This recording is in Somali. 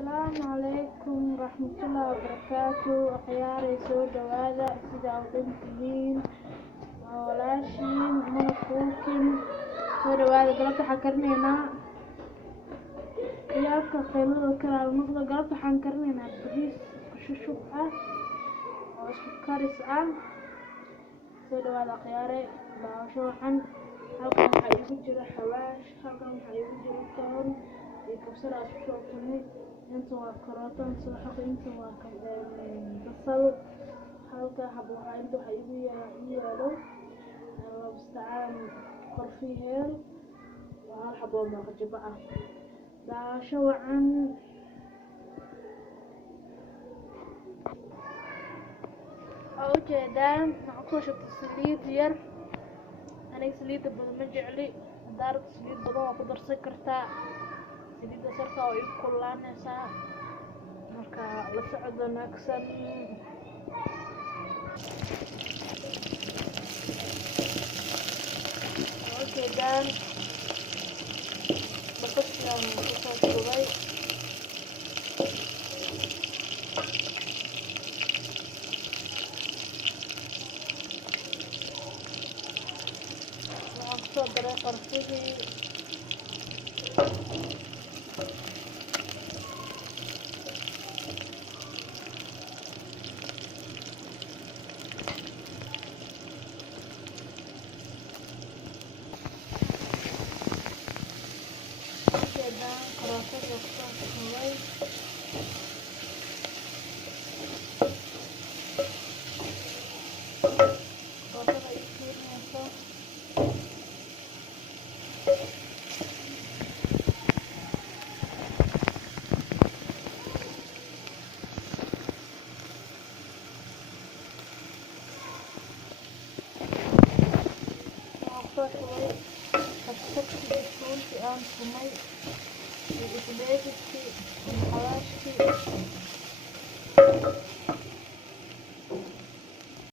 Asalaamu calaykum waraxmatullaahi wabarakaatu. Waxyaalay soo dhawaada sida u dhantihiin walaashiin mana kuukin soo dhawaada. Galabta waxaan karinaynaa qiyaabka qiimada kala noqdo. Galabta waxaan karinaynaa bariis shushub ah oo isku karis ah. soo dhawaada khiyaaray baasho waxaan halkan waxaa igu jira xawaash, halkan waxaa igu jira toon iyo kabsar aan isku soo tumay. inta waa karooto, inta waa basal. halka xabo inta waxaa igu yaalo labstaan qorfiheel waa hal xabo maqjaba ah. baasho wacan oo ujeedaan waxaan ku shubtay saliid yar. aniga saliidda badan ma jecli, haddaad rabto saliid badan waa ku darsan kartaa. saliidda sarka oo igu kululaanaysaa, marka la socod wanaagsan. ujeedaan basashaan kusoo shubay waxaan kusoo daray qorfihii karootada kusoo shubay karootada ay fiirinayso. waxaan kusoo shubay kabsartii iyo suuntii aan tumay iyo isbeedidkii